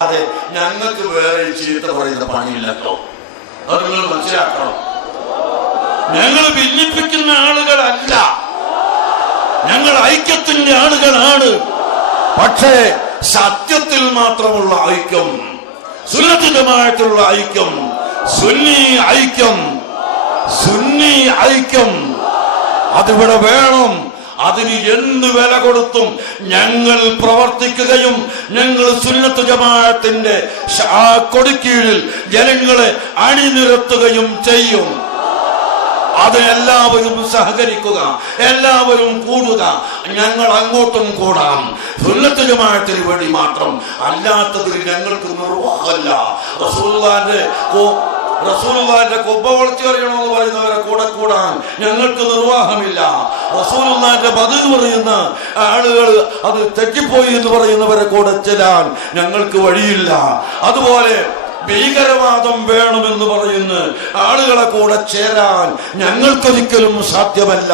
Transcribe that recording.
അതെ, ഞങ്ങൾക്ക് വേറെ ചീത്ത പറയുന്ന പണിയില്ലല്ലോ. അത് നിങ്ങൾ മനസ്സിലാക്കണം. ഞങ്ങൾ ഭിന്നിപ്പിക്കുന്ന ആളുകളല്ല, ഞങ്ങൾ ഐക്യത്തിന്റെ ആളുകളാണ്. പക്ഷേ സത്യത്തിൽ മാത്രമുള്ള ഐക്യം, സുന്നത്ത് ജമാഅത്തുള്ള ഐക്യം, സുന്നി ഐക്യം, സുന്നി ഐക്യം അതിവിടെ വേണം. അതിന് എന്ത് വില കൊടുത്തും ഞങ്ങൾ പ്രവർത്തിക്കുകയും ഞങ്ങൾ സുന്നത്ത് ജമാഅത്തിന്റെ കൊടിക്കീഴിൽ ജനങ്ങളെ അണിനിരത്തുകയും ചെയ്യും. അത് എല്ലാവരും സഹകരിക്കുക, എല്ലാവരും കൂടുക. ഞങ്ങൾ അങ്ങോട്ടും കൂടാം, സുന്നത്ത് ജമാഅത്തിന് വേണ്ടി മാത്രം. അല്ലാത്തതിൽ ഞങ്ങൾക്ക് നിർവാഹമല്ല. റസൂലുള്ളാഹിന്റെ കൊമ്പ വളർത്തി അറിയണമെന്ന് പറയുന്നവരെ കൂടെ കൂടാൻ ഞങ്ങൾക്ക് നിർവാഹമില്ല. റസൂലുള്ളാഹിന്റെ ബദൽ പറയുന്ന ആളുകൾ അത് തെറ്റിപ്പോയി എന്ന് പറയുന്നവരെ കൂടെ ചെല്ലാൻ ഞങ്ങൾക്ക് വഴിയില്ല. അതുപോലെ ഭീകരവാദം വേണമെന്ന് പറയുന്ന ആളുകളെ കൂടെ ചേരാൻ ഞങ്ങൾക്കൊരിക്കലും സാധ്യമല്ല.